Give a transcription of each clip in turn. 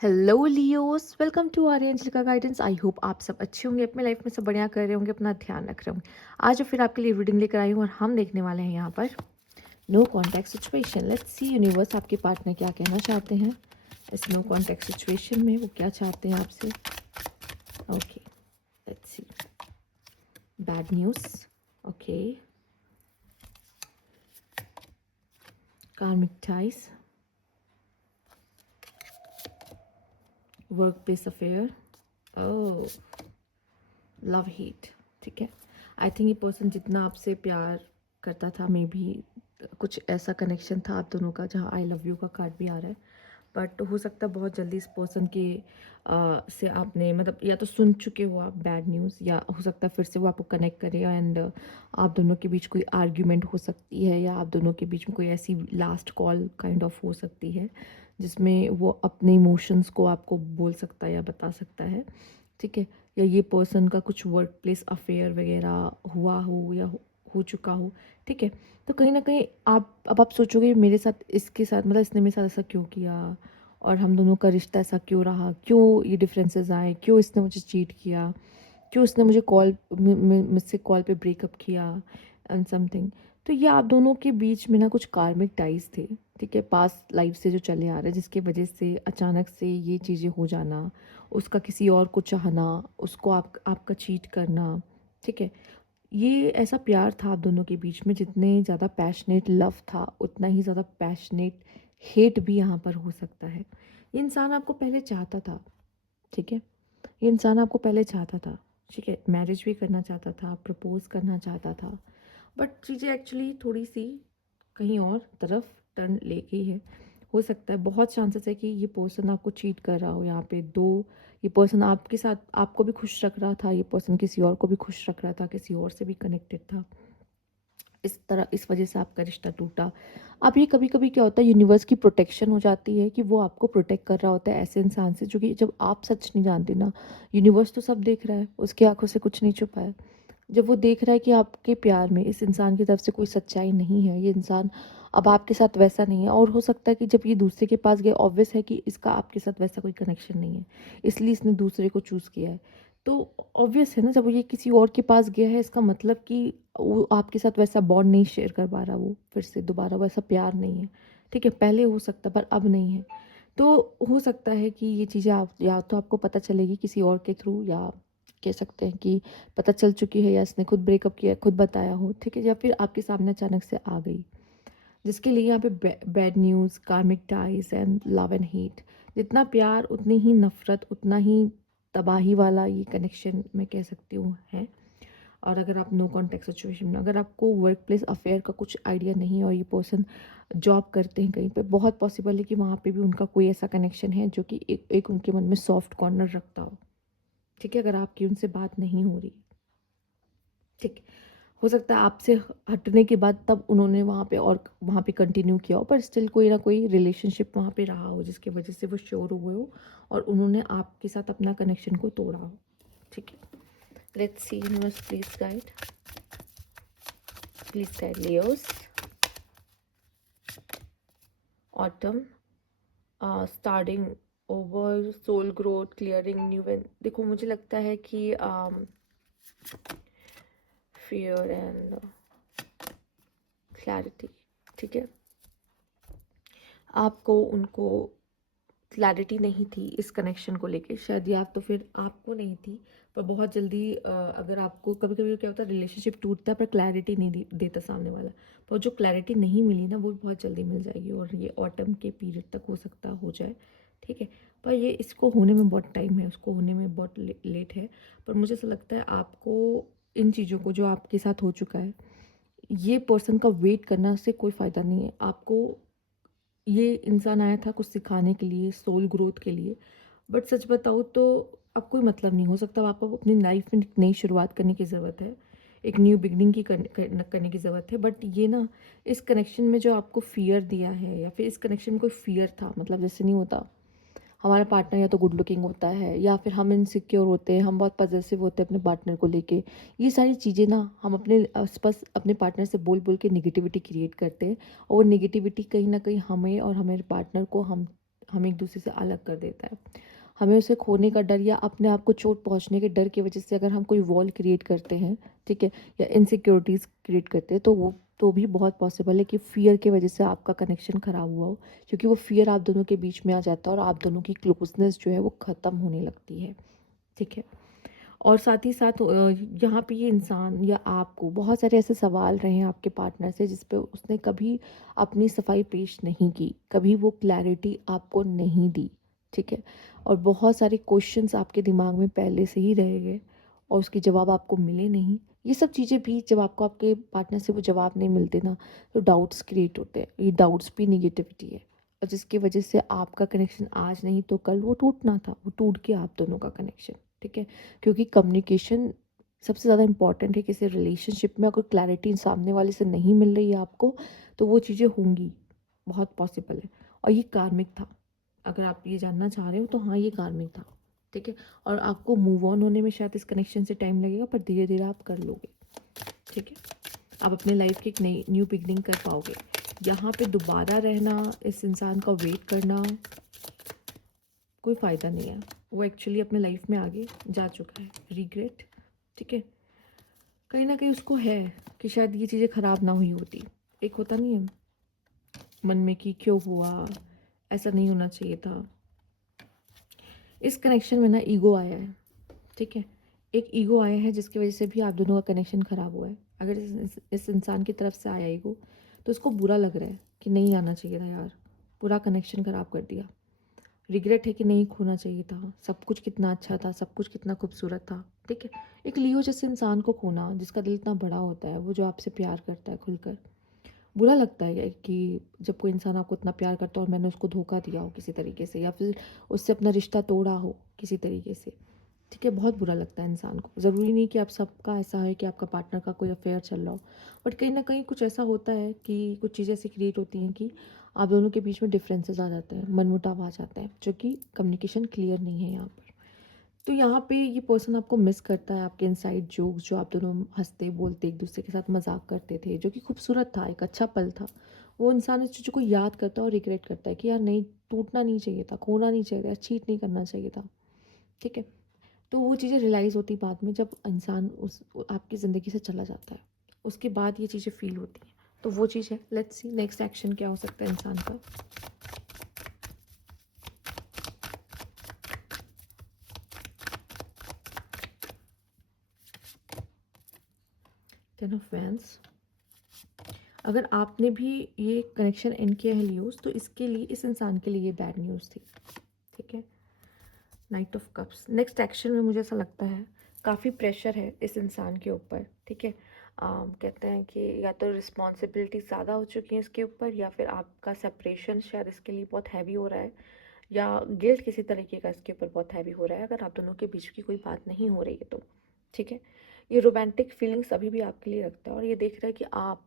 Hello Leos, welcome to Aryan का guidance. I hope आप सब अच्छे होंगे, अपने लाइफ में सब बढ़िया कर रहे होंगे, अपना ध्यान रख रहे होंगे। आज फिर आपके लिए रीडिंग लेकर आई हूँ और हम देखने वाले हैं यहाँ पर no contact situation. Let's see universe आपके पार्टनर क्या कहना चाहते हैं इस नो कॉन्टैक्ट सिचुएशन में। वो क्या चाहते हैं आपसे। Okay, let's see. Bad news. Okay, कार्मिक टाइज, वर्क प्लेस अफेयर, ओह, लव हीट। ठीक है, आई थिंक ये पर्सन जितना आपसे प्यार करता था, मे बी कुछ ऐसा कनेक्शन था आप दोनों का जहाँ आई लव यू का कार्ड भी आ रहा है। बट हो सकता है बहुत जल्दी इस पर्सन के से आपने मतलब या तो सुन चुके हो आप बैड न्यूज़, या हो सकता है फिर से वो आपको कनेक्ट करे एंड आप दोनों के बीच कोई आर्ग्यूमेंट हो सकती है, या आप दोनों के बीच में कोई ऐसी लास्ट कॉल काइंड ऑफ हो सकती है जिसमें वो अपने इमोशंस को आपको बोल सकता है या बता सकता है। ठीक है, या ये पर्सन का कुछ वर्क प्लेस अफेयर वगैरह हुआ हो या हो चुका हो। ठीक है, तो कहीं ना कहीं आप सोचोगे मेरे साथ इसके साथ मतलब इसने मेरे साथ ऐसा क्यों किया, और हम दोनों का रिश्ता ऐसा क्यों रहा, क्यों ये डिफरेंसेस आए, क्यों इसने मुझे चीट किया, क्यों उसने मुझे मुझसे कॉल पे ब्रेकअप किया एंड समथिंग। तो ये आप दोनों के बीच में ना कुछ कार्मिक टाइज थे। ठीक है, पास्ट लाइफ से जो चले आ रहे हैं, जिसके वजह से अचानक से ये चीज़ें हो जाना, उसका किसी और को चाहना, उसको आपका चीट करना। ठीक है, ये ऐसा प्यार था आप दोनों के बीच में, जितने ज़्यादा पैशनेट लव था उतना ही ज़्यादा पैशनेट हेट भी यहाँ पर हो सकता है। ये इंसान आपको पहले चाहता था। ठीक है, ये इंसान आपको पहले चाहता था। ठीक है, मैरिज भी करना चाहता था, प्रपोज करना चाहता था, बट चीज़ें एक्चुअली थोड़ी सी कहीं और तरफ टर्न ले गई है। हो सकता है, बहुत चांसेस है कि ये पर्सन आपको चीट कर रहा हो यहाँ पे। दो, ये पर्सन आपके साथ आपको भी खुश रख रहा था, ये पर्सन किसी और को भी खुश रख रहा था, किसी और से भी कनेक्टेड था। इस तरह इस वजह से आपका रिश्ता टूटा। अब ये कभी कभी क्या होता है, यूनिवर्स की प्रोटेक्शन हो जाती है कि वो आपको प्रोटेक्ट कर रहा होता है ऐसे इंसान से जो कि जब आप सच नहीं जानते ना, यूनिवर्स तो सब देख रहा है, उसकी आंखों से कुछ नहीं छुपा है। जब वो देख रहा है कि आपके प्यार में इस इंसान की तरफ से कोई सच्चाई नहीं है, ये इंसान अब आपके साथ वैसा नहीं है, और हो सकता है कि जब ये दूसरे के पास गया, ऑब्वियस है कि इसका आपके साथ वैसा कोई कनेक्शन नहीं है, इसलिए इसने दूसरे को चूज़ किया है। तो ऑब्वियस है ना, जब ये किसी और के पास गया है, इसका मतलब कि वो आपके साथ वैसा बॉन्ड नहीं शेयर कर पा रहा, वो फिर से दोबारा वैसा प्यार नहीं है। ठीक है, पहले हो सकता पर अब नहीं है। तो हो सकता है कि ये चीज़ें आप या तो आपको पता चलेगी किसी और के थ्रू, या कह सकते हैं कि पता चल चुकी है, या इसने खुद ब्रेकअप किया, खुद बताया हो। ठीक है, या फिर आपके सामने अचानक से आ गई, जिसके लिए यहाँ पे बैड न्यूज़, कार्मिक ties and love and hate. जितना प्यार उतनी ही नफरत, उतना ही तबाही वाला ये कनेक्शन मैं कह सकती हूँ है। और अगर आप नो कॉन्टेक्ट सिचुएशन में, अगर आपको वर्क प्लेस अफेयर का कुछ आइडिया नहीं है और ये पर्सन जॉब करते हैं कहीं पे, बहुत पॉसिबल है कि वहाँ पे भी उनका कोई ऐसा कनेक्शन है जो कि एक उनके मन में सॉफ्ट कॉर्नर रखता हो। ठीक है, अगर आपकी उनसे बात नहीं हो रही। ठीक है, हो सकता है आपसे हटने के बाद तब उन्होंने वहाँ पे और वहाँ पे कंटिन्यू किया हो, पर स्टिल कोई ना कोई रिलेशनशिप वहाँ पे रहा हो जिसकी वजह से वो श्योर हुए हो और उन्होंने आपके साथ अपना कनेक्शन को तोड़ा हो। ठीक है, let's see universe, please guide Leos. Autumn, starting over, soul growth, clearing new vein. देखो, मुझे लगता है कि फियर एंड क्लैरिटी। ठीक है, आपको उनको क्लैरिटी नहीं थी इस कनेक्शन को लेके, शायद, या तो फिर आपको नहीं थी, पर बहुत जल्दी अगर आपको कभी कभी क्या होता है, रिलेशनशिप टूटता है पर क्लैरिटी नहीं देता सामने वाला, पर जो क्लैरिटी नहीं मिली ना, वो बहुत जल्दी मिल जाएगी, और ये ऑटम के पीरियड तक हो सकता हो जाए। ठीक है, पर ये इसको होने में बहुत टाइम है, उसको होने में बहुत लेट है। पर मुझे ऐसा लगता है आपको इन चीज़ों को जो आपके साथ हो चुका है, ये पर्सन का वेट करना से कोई फ़ायदा नहीं है आपको। ये इंसान आया था कुछ सिखाने के लिए, सोल ग्रोथ के लिए, बट सच बताऊँ तो अब कोई मतलब नहीं। हो सकता है आपको अपनी लाइफ में एक नई शुरुआत करने की ज़रूरत है, एक न्यू बिगनिंग की करने की ज़रूरत है। बट ये ना, इस कनेक्शन में जो आपको फियर दिया है, या फिर इस कनेक्शन में कोई फियर था, मतलब जैसे नहीं होता हमारा पार्टनर या तो गुड लुकिंग होता है, या फिर हम इनसिक्योर होते हैं, हम बहुत पॉजेसिव होते हैं अपने पार्टनर को लेके। ये सारी चीज़ें ना हम अपने आसपास अपने पार्टनर से बोल बोल के निगेटिविटी क्रिएट करते हैं, और वो निगेटिविटी कहीं ना कहीं हमें और हमारे पार्टनर को हम हमें एक दूसरे से अलग कर देता है। हमें उसे खोने का डर या अपने आप को चोट पहुँचने के डर की वजह से अगर हम कोई वॉल क्रिएट करते हैं, ठीक है, या इनसिक्योरिटीज़ क्रिएट करते हैं, तो भी बहुत पॉसिबल है कि फ़ियर की वजह से आपका कनेक्शन ख़राब हुआ हो, क्योंकि वो फ़ियर आप दोनों के बीच में आ जाता है और आप दोनों की क्लोज़नेस जो है वो ख़त्म होने लगती है, ठीक है। और साथ ही साथ यहाँ पे ये इंसान या आपको बहुत सारे ऐसे सवाल रहे हैं आपके पार्टनर से जिस पे उसने कभी अपनी सफाई पेश नहीं की, कभी वो क्लैरिटी आपको नहीं दी, ठीक है। और बहुत सारे क्वेश्चंस आपके दिमाग में पहले से ही रह गए और उसके जवाब आपको मिले नहीं। ये सब चीज़ें भी जब आपको आपके पार्टनर से वो जवाब नहीं मिलते ना, तो डाउट्स क्रिएट होते हैं। ये डाउट्स भी निगेटिविटी है और जिसकी वजह से आपका कनेक्शन आज नहीं तो कल वो टूटना था, वो टूट गया आप दोनों का कनेक्शन, ठीक है। क्योंकि कम्युनिकेशन सबसे ज़्यादा इम्पॉर्टेंट है किसी रिलेशनशिप में। अगर क्लैरिटी सामने वाले से नहीं मिल रही है आपको, तो वो चीज़ें होंगी, बहुत पॉसिबल है। और ये कार्मिक था, अगर आप ये जानना चाह रहे हो तो हाँ, ये कार्मिक था, ठीक है। और आपको मूव ऑन होने में शायद इस कनेक्शन से टाइम लगेगा, पर धीरे धीरे आप कर लोगे, ठीक है। आप अपने लाइफ की एक नई न्यू बिगनिंग कर पाओगे। यहाँ पे दोबारा रहना, इस इंसान का वेट करना, कोई फ़ायदा नहीं है। वो एक्चुअली अपने लाइफ में आगे जा चुका है, रिग्रेट, ठीक है। कहीं ना कहीं उसको है कि शायद ये चीज़ें ख़राब ना हुई होती। एक होता नहीं है मन में कि क्यों हुआ, ऐसा नहीं होना चाहिए था। इस कनेक्शन में ना ईगो आया है, ठीक है। एक ईगो आया है जिसकी वजह से भी आप दोनों का कनेक्शन ख़राब हुआ है। अगर इस इंसान की तरफ से आया ईगो, तो उसको बुरा लग रहा है कि नहीं आना चाहिए था यार, पूरा कनेक्शन ख़राब कर दिया। रिग्रेट है कि नहीं खोना चाहिए था, सब कुछ कितना अच्छा था, सब कुछ कितना खूबसूरत था, ठीक है। एक लियो जैसे इंसान को खोना जिसका दिल इतना बड़ा होता है, वो जो आपसे प्यार करता है खुलकर, बुरा लगता है कि जब कोई इंसान आपको इतना प्यार करता है और मैंने उसको धोखा दिया हो किसी तरीके से, या फिर उससे अपना रिश्ता तोड़ा हो किसी तरीके से, ठीक है। बहुत बुरा लगता है इंसान को। ज़रूरी नहीं कि आप सबका ऐसा है कि आपका पार्टनर का कोई अफेयर चल रहा हो, बट कहीं ना कहीं कुछ ऐसा होता है कि कुछ चीज़ें ऐसी क्रिएट होती हैं कि आप दोनों के बीच में डिफरेंसेस आ जाते हैं, मनमुटाव आ जाते हैं, जो कि कम्युनिकेशन क्लियर नहीं है यहाँ पर। तो यहाँ पे ये पर्सन आपको मिस करता है, आपके इनसाइड जोक्स जो आप दोनों हंसते बोलते एक दूसरे के साथ मजाक करते थे, जो कि खूबसूरत था, एक अच्छा पल था। वो इंसान इस चीज़ को याद करता है और रिग्रेट करता है कि यार नहीं, टूटना नहीं चाहिए था, खोना नहीं चाहिए था, चीट नहीं करना चाहिए था, ठीक है। तो वो चीज़ें रियलाइज़ होती बाद में, जब इंसान उस आपकी ज़िंदगी से चला जाता है, उसके बाद ये चीज़ें फील होती हैं। तो वो चीज़ है। लेट्स सी नेक्स्ट एक्शन क्या हो सकता है इंसान का। 10 ऑफ वैंड्स। अगर आपने भी ये कनेक्शन एंड किया है लियोस, तो इसके लिए, इस इंसान के लिए ये बैड न्यूज़ थी, ठीक है। Night of cups. Next action में मुझे ऐसा लगता है काफ़ी प्रेशर है इस इंसान के ऊपर, ठीक है। कहते हैं कि या तो रिस्पॉन्सिबिलिटी ज़्यादा हो चुकी है इसके ऊपर, या फिर आपका सेपरेशन शायद इसके लिए बहुत हैवी हो रहा है, या गिल्ट किसी तरीके का इसके ऊपर बहुत हैवी हो रहा है, अगर आप दोनों के बीच की कोई बात नहीं हो रही है तो, ठीक है। ये रोमांटिक फीलिंग्स अभी भी आपके लिए रखता है और ये देख रहा है कि आप,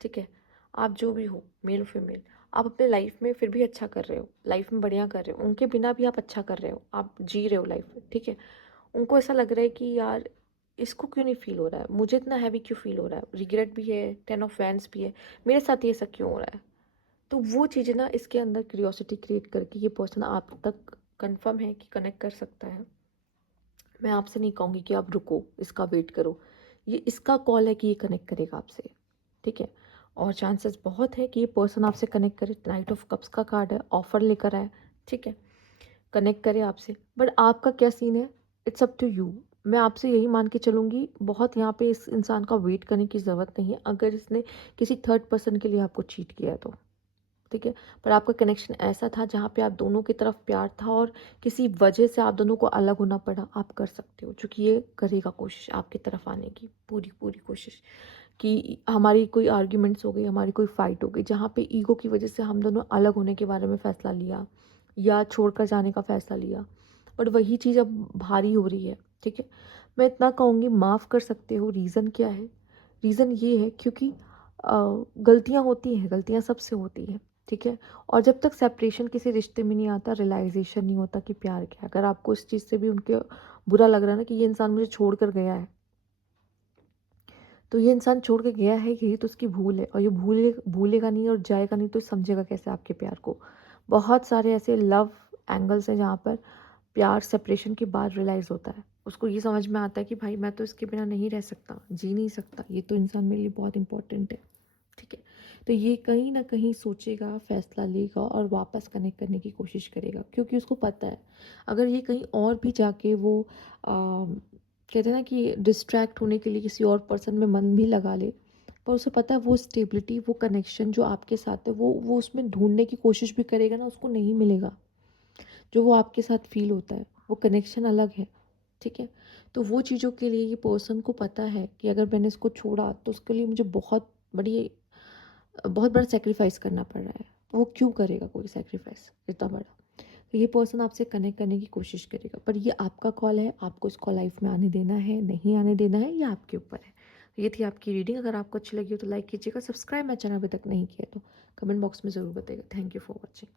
ठीक है, आप जो भी हो, मेल फीमेल, आप अपने लाइफ में फिर भी अच्छा कर रहे हो, लाइफ में बढ़िया कर रहे हो, उनके बिना भी आप अच्छा कर रहे हो, आप जी रहे हो लाइफ में, ठीक है। उनको ऐसा लग रहा है कि यार इसको क्यों नहीं फील हो रहा है, मुझे इतना हैवी क्यों फील हो रहा है, रिग्रेट भी है, 10 ऑफ वैंड्स भी है, मेरे साथ ये सब क्यों हो रहा है। तो वो चीज़ें ना इसके अंदर क्यूरियोसिटी क्रिएट करके ये पर्सन आप तक कंफर्म है कि कनेक्ट कर सकता है। मैं आपसे नहीं कहूँगी कि आप रुको, इसका वेट करो, ये इसका कॉल है कि ये कनेक्ट करेगा आपसे, ठीक है। और चांसेस बहुत है कि ये पर्सन आपसे कनेक्ट करे। नाइट ऑफ कप्स का कार्ड है, ऑफर लेकर आए, ठीक है, कनेक्ट करे आपसे। बट आपका क्या सीन है, इट्स अप टू यू। मैं आपसे यही मान के चलूँगी, बहुत यहाँ पे इस इंसान का वेट करने की ज़रूरत नहीं है, अगर इसने किसी थर्ड पर्सन के लिए आपको चीट किया है तो, ठीक है। पर आपका कनेक्शन ऐसा था जहाँ पे आप दोनों की तरफ प्यार था और किसी वजह से आप दोनों को अलग होना पड़ा, आप कर सकते हो, क्योंकि ये करेगा कोशिश आपकी तरफ आने की, पूरी पूरी कोशिश। कि हमारी कोई आर्ग्यूमेंट्स हो गई, हमारी कोई फाइट हो गई, जहाँ पे ईगो की वजह से हम दोनों अलग होने के बारे में फ़ैसला लिया या छोड़कर जाने का फ़ैसला लिया, बट वही चीज़ अब भारी हो रही है, ठीक है। मैं इतना कहूँगी, माफ़ कर सकते हो। रीज़न क्या है, रीज़न ये है क्योंकि गलतियाँ होती हैं, गलतियाँ सबसे होती हैं, ठीक है। और जब तक सेपरेशन किसी रिश्ते में नहीं आता, रियलाइजेशन नहीं होता कि प्यार क्या है। अगर आपको इस चीज़ से भी उनके बुरा लग रहा है ना कि ये इंसान मुझे छोड़ कर गया है, तो ये इंसान छोड़ के गया है, यही तो उसकी भूल है, और ये भूलेगा नहीं और जाएगा नहीं, तो समझेगा कैसे आपके प्यार को। बहुत सारे ऐसे लव एंगल्स हैं जहाँ पर प्यार सेपरेशन के बाद रियलाइज़ होता है। उसको ये समझ में आता है कि भाई मैं तो इसके बिना नहीं रह सकता, जी नहीं सकता, ये तो इंसान मेरे लिए बहुत इम्पोर्टेंट है, ठीक है? तो ये कहीं न कहीं सोचेगा, फ़ैसला लेगा और वापस कनेक्ट करने की कोशिश करेगा, क्योंकि उसको पता है, अगर ये कहीं और भी जाके वो कहते हैं ना कि डिस्ट्रैक्ट होने के लिए किसी और पर्सन में मन भी लगा ले, पर उसे पता है वो स्टेबिलिटी, वो कनेक्शन जो आपके साथ है, वो उसमें ढूँढने की कोशिश भी करेगा ना, उसको नहीं मिलेगा। जो वो आपके साथ फ़ील होता है, वो कनेक्शन अलग है, ठीक है? तो वो चीज़ों के लिए ये पर्सन को पता है कि अगर मैंने इसको छोड़ा तो उसके लिए मुझे बहुत बड़ा सैक्रिफ़ाइस करना पड़ रहा है। तो वो क्यों करेगा कोई सैक्रिफ़ाइस इतना बड़ा? तो ये पर्सन आपसे कनेक्ट करने की कोशिश करेगा, पर ये आपका कॉल है, आपको इसको लाइफ़ में आने देना है, नहीं आने देना है, ये आपके ऊपर है। तो ये थी आपकी रीडिंग। अगर आपको अच्छी लगी हो तो लाइक कीजिएगा, सब्सक्राइब मेरा चैनल अभी तक नहीं किया है तो कमेंट बॉक्स में ज़रूर बताइएगा। Thank you for watching.